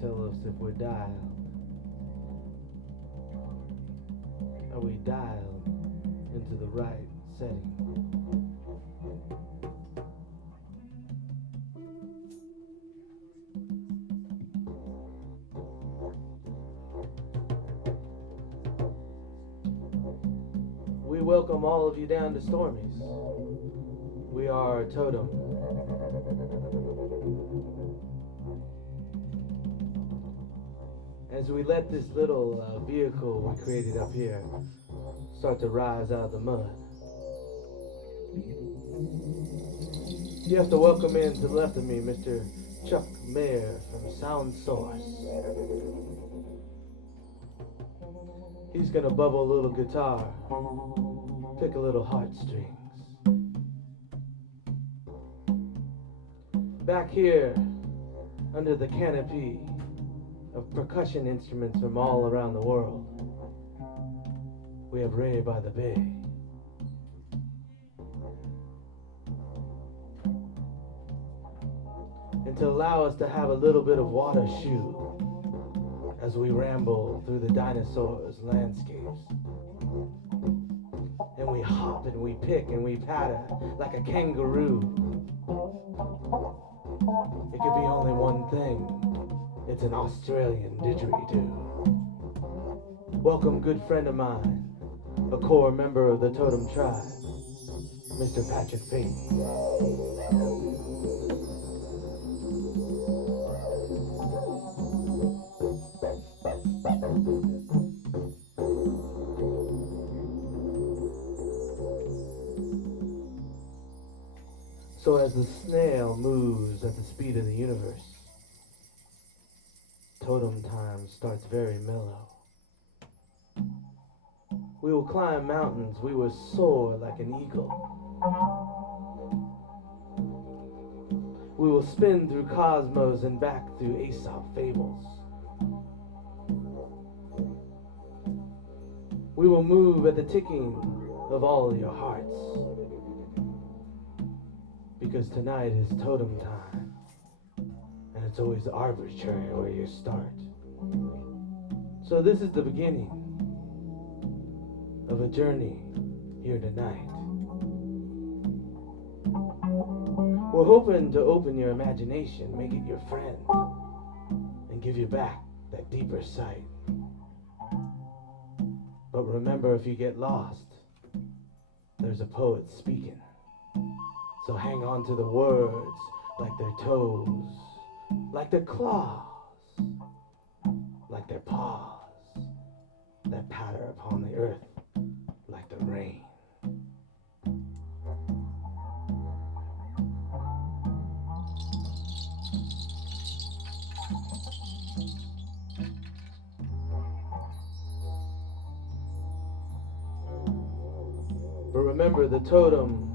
tell us if we're dialed. Are we dialed into the right setting? We welcome all of you down to Stormy's. We are Totem. As we let this little vehicle we created up here start to rise out of the mud, you have to welcome in to the left of me Mr. Chuck Mahar from Sound Source. He's gonna bubble a little guitar, pick a little heartstrings. Back here, under the canopy of percussion instruments from all around the world, we have Hare by the Bay. And to allow us to have a little bit of water shoe as we ramble through the dinosaurs' landscapes. And we hop and we pick and we patter like a kangaroo. It could be only one thing. It's an Australian didgeridoo. Welcome, good friend of mine, a core member of the Totem tribe, Mr. Pape. So as the snail moves at the speed of the universe, Totem time starts very mellow. We will climb mountains, we will soar like an eagle. We will spin through cosmos and back through Aesop Fables. We will move at the ticking of all your hearts. Because tonight is Totem time, and it's always arbitrary where you start. So this is the beginning of a journey here tonight. We're hoping to open your imagination, make it your friend, and give you back that deeper sight. But remember, if you get lost, there's a poet speaking. So hang on to the words like their toes, like their claws, like their paws that patter upon the earth like the rain. But remember, the Totem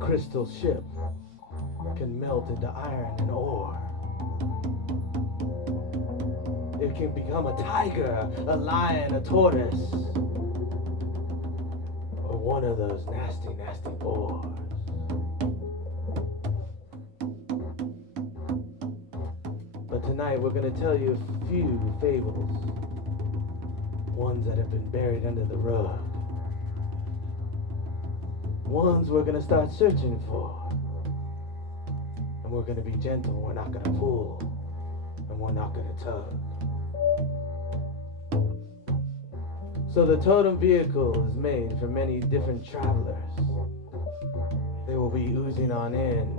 crystal ship can melt into iron and ore. It can become a tiger, a lion, a tortoise, or one of those nasty, nasty boars. But tonight we're going to tell you a few fables, ones that have been buried under the rug. Ones we're going to start searching for. And we're going to be gentle. We're not going to pull. And we're not going to tug. So the Totem vehicle is made for many different travelers. They will be oozing on in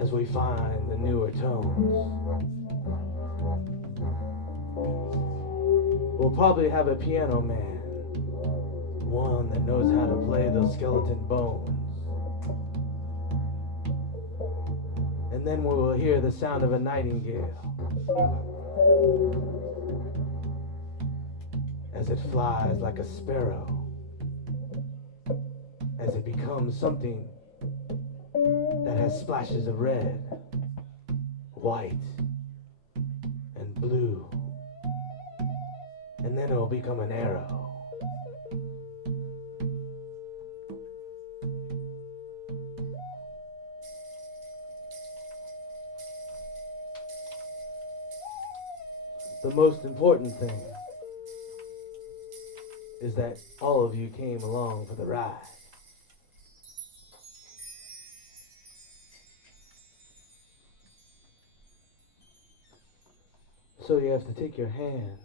as we find the newer tones. We'll probably have a piano man. One that knows how to play those skeleton bones. And then we will hear the sound of a nightingale as it flies like a sparrow, as it becomes something that has splashes of red, white, and blue. And then it will become an arrow. The most important thing is that all of you came along for the ride. So you have to take your hands,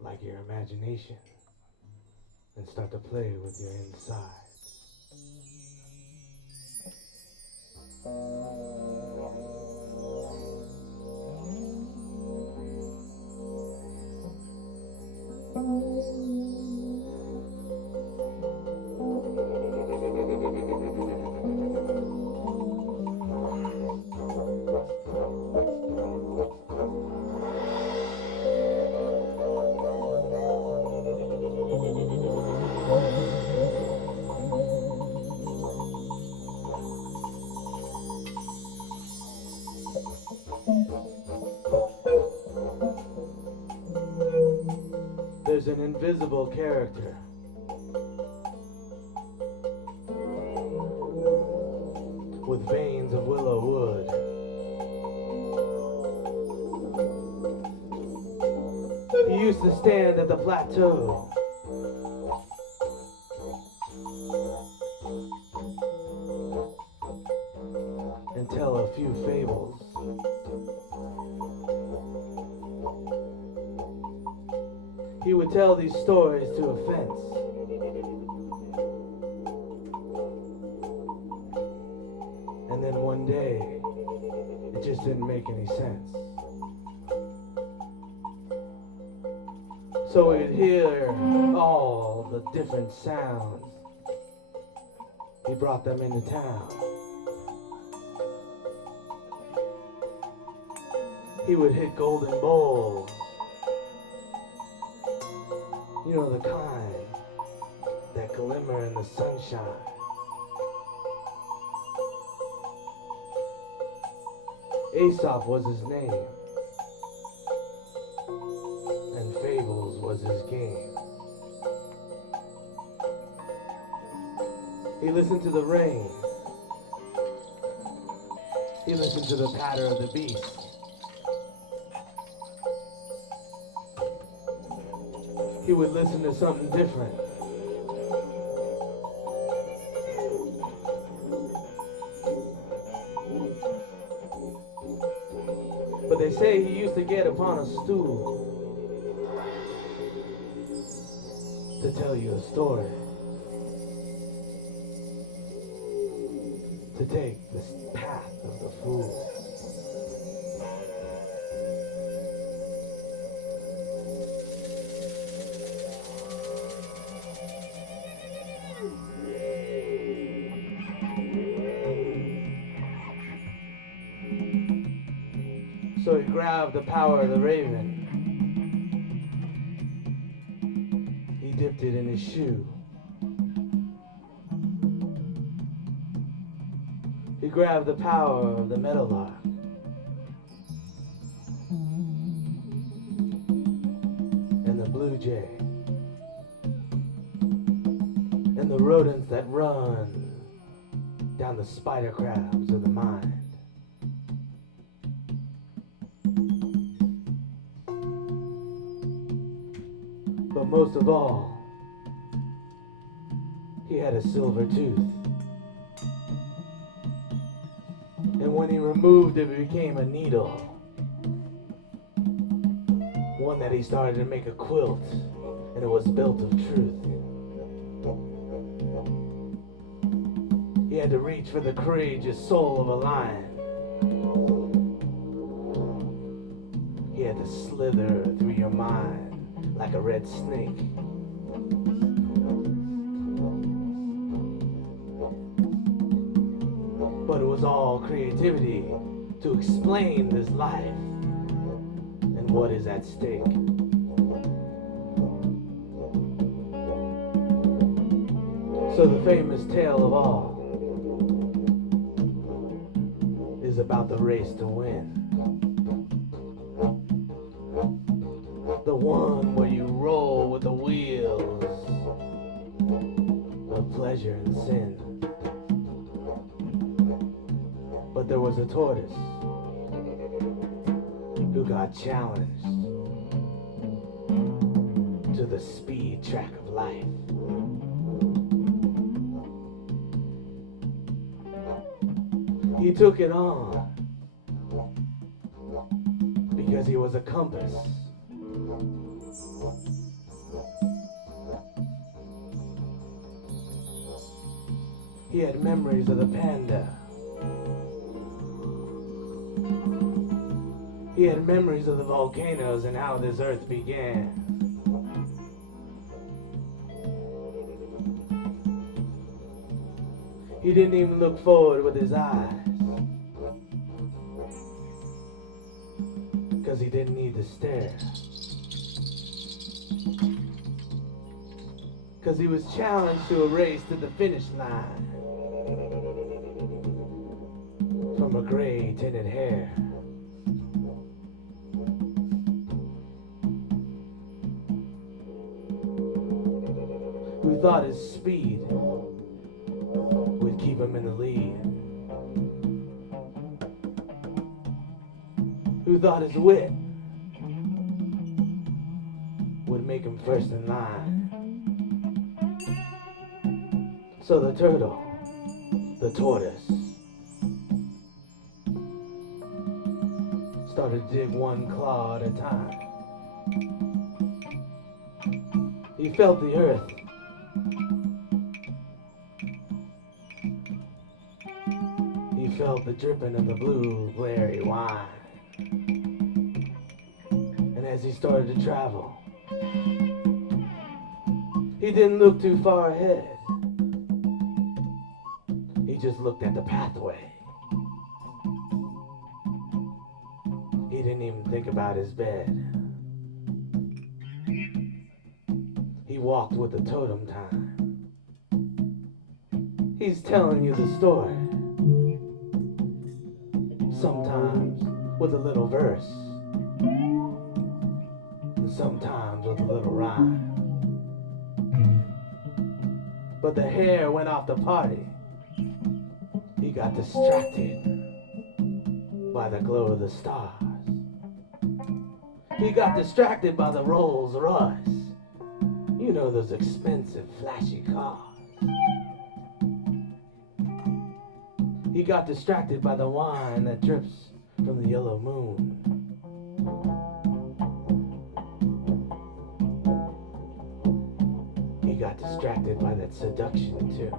like your imagination, and start to play with your insides. There's an invisible character with veins of willow wood. He used to stand at the plateau and tell a few fables. He would tell these stories to a fence. And then one day, it just didn't make any sense. So we'd hear all the different sounds. He brought them into town. He would hit golden bowls. You know, the kind that glimmer in the sunshine. Aesop was his name, and Fables was his game. He listened to the rain. He listened to the patter of the beast. He would listen to something different. But they say he used to get upon a stool to tell you a story. To take the path of the fool. So he grabbed the power of the raven. He dipped it in his shoe. He grabbed the power of the meadowlark. And the blue jay. And the rodents that run down the spider crabs of the mind. But most of all, he had a silver tooth. And when he removed it, it became a needle. One that he started to make a quilt, and it was built of truth. He had to reach for the courageous soul of a lion. He had to slither through your mind like a red snake. But it was all creativity to explain this life and what is at stake. So the famous tale of all is about the race to win. The one where you roll with the wheels of pleasure and sin. But there was a tortoise who got challenged. to the speed track of life. He took it on because he was a compass. He had memories of the panda. He had memories of the volcanoes and how this earth began. He didn't even look forward with his eyes, because he didn't need to stare. Because he was challenged to a race to the finish line from a gray tinted Hare. Who thought his speed would keep him in the lead. Who thought his wit would make him first in line. So the turtle, the tortoise, started to dig one claw at a time. He felt the earth. He felt the dripping of the blue, glary wine. And as he started to travel, he didn't look too far ahead. He just looked at the pathway. He didn't even think about his bed. He walked with the totem time. He's telling you the story. Sometimes with a little verse, and sometimes with a little rhyme. But the Hare went off the party. He got distracted by the glow of the stars. He got distracted by the Rolls Royce. You know, those expensive, flashy cars. He got distracted by the wine that drips from the yellow moon. He got distracted by that seduction tune.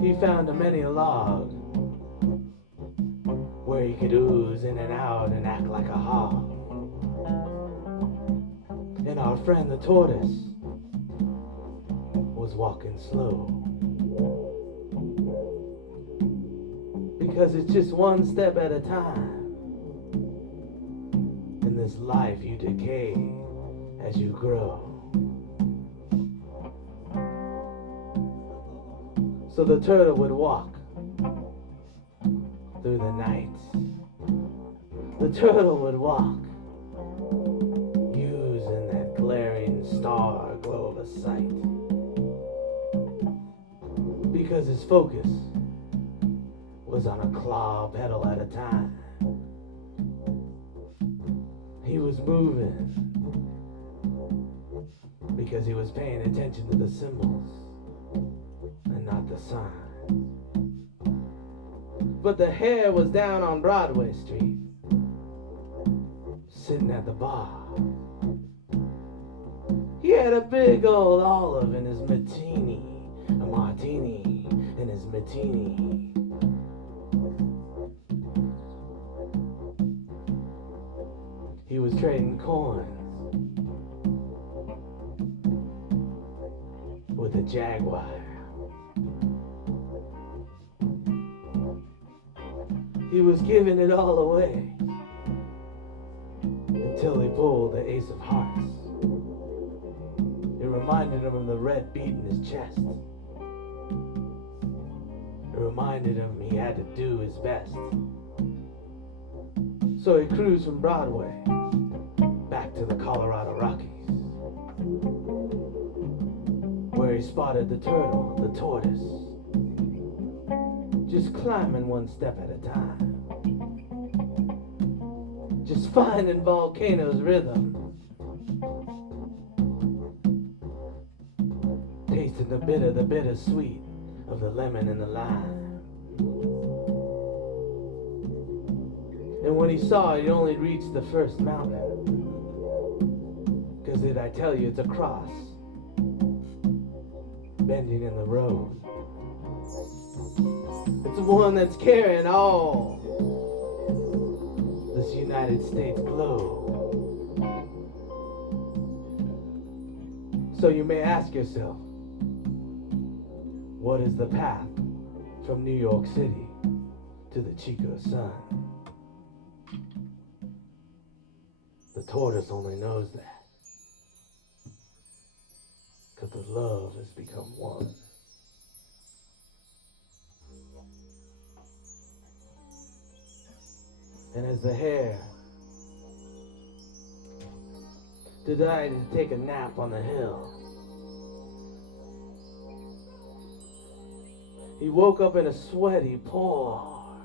He found a many a log where he could ooze in and out and act like a hog. And our friend the tortoise was walking slow. Because it's just one step at a time. In this life you decay as you grow. So the turtle would walk through the night. The turtle would walk using that glaring star glow of a sight. Because his focus was on a claw pedal at a time. He was moving because he was paying attention to the symbols and not the sign. But the Hare was down on Broadway Street, sitting at the bar. He had a big old olive in his martini, a martini in his martini. He was trading coins with a jaguar. He was giving it all away until he pulled the Ace of Hearts. It reminded him of the red bead in his chest. It reminded him he had to do his best. So he cruised from Broadway back to the Colorado Rockies, where he spotted the turtle, the tortoise, just climbing one step at a time, just finding volcanoes' rhythm tasting the bitter sweet of the lemon and the lime. And when he saw it, he only reached the first mountain. Cause did I tell you it's a cross, bending in the road. It's the one that's carrying all this United States globe. So you may ask yourself, what is the path from New York City to the Chico sun? The tortoise only knows that, because the love has become one. And as the hare decided to take a nap on the hill, he woke up in a sweaty pour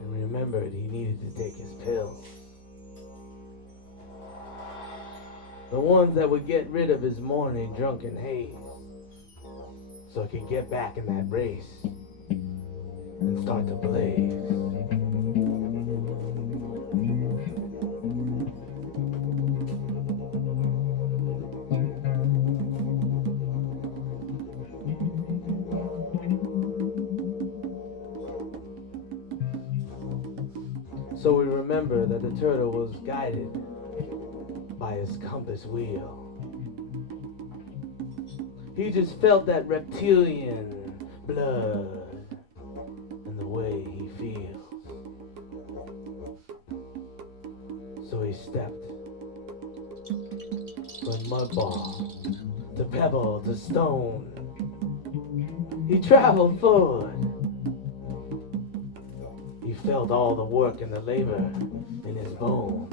and remembered he needed to take his pills. The ones that would get rid of his morning drunken haze, so he could get back in that race and start to blaze. So we remember that the turtle was guided by his compass wheel. He just felt that reptilian blood in the way he feels. So he stepped from mud ball to pebble to stone. He traveled forward. He felt all the work and the labor in his bones.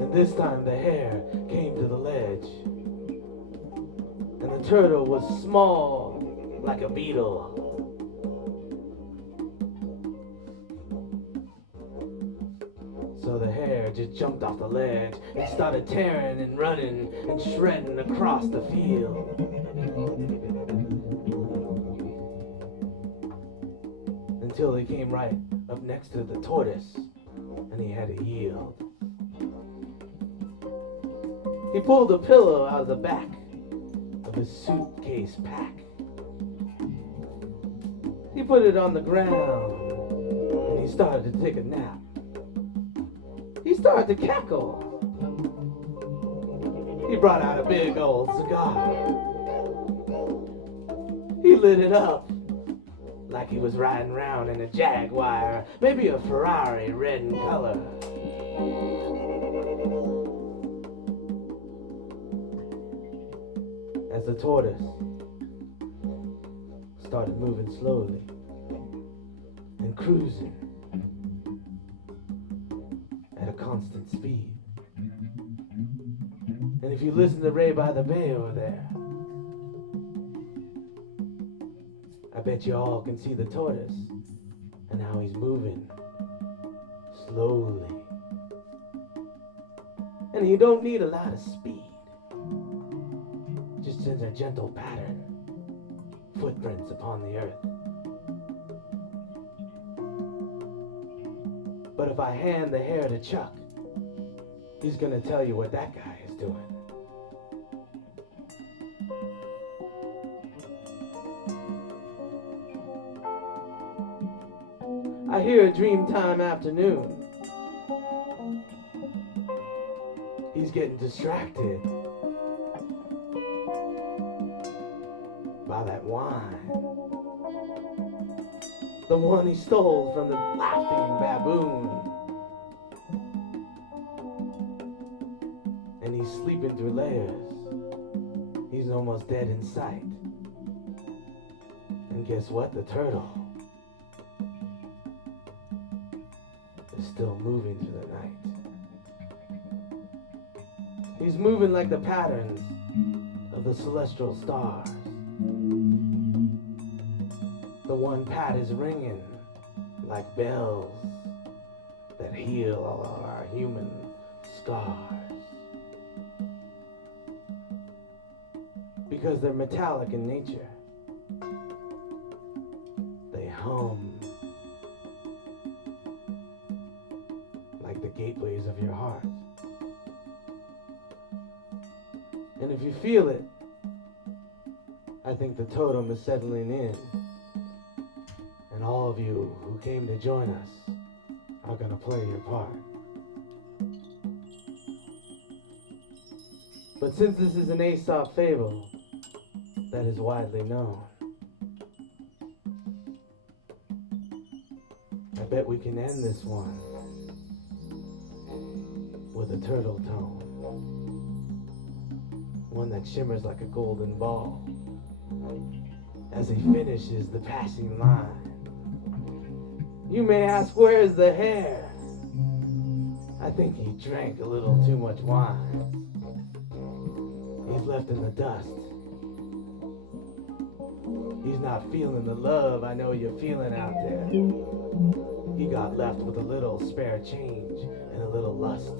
And this time the hare came to the ledge, and the turtle was small like a beetle. So the hare just jumped off the ledge and started tearing and running and shredding across the field. Until he came right up next to the tortoise, and he had to yield. He pulled a pillow out of the back of his suitcase pack. He put it on the ground, and he started to take a nap. He started to cackle. He brought out a big old cigar. He lit it up like he was riding around in a Jaguar, maybe a Ferrari, red in color. As the tortoise started moving slowly and cruising at a constant speed. And if you listen to Ray by the Bay over there, I bet you all can see the tortoise and how he's moving slowly. And you don't need a lot of speed. Just in a gentle pattern, footprints upon the earth. But if I hand the hare to Chuck, he's gonna tell you what that guy is doing. I hear a Dreamtime afternoon. He's getting distracted by that wine. The one he stole from the laughing baboon. And he's sleeping through layers. He's almost dead in sight. And guess what? The turtle is still moving through the night. He's moving like the patterns of the celestial stars. The one pat is ringing like bells that heal all of our human scars. Because they're metallic in nature. They hum like the gateways of your heart. And if you feel it, I think the totem is settling in. And all of you who came to join us are gonna play your part. But since this is an Aesop fable that is widely known, I bet we can end this one with a turtle tone. One that shimmers like a golden ball as he finishes the passing line. You may ask, where's the Hare? I think he drank a little too much wine. He's left in the dust. He's not feeling the love I know you're feeling out there. He got left with a little spare change and a little lust.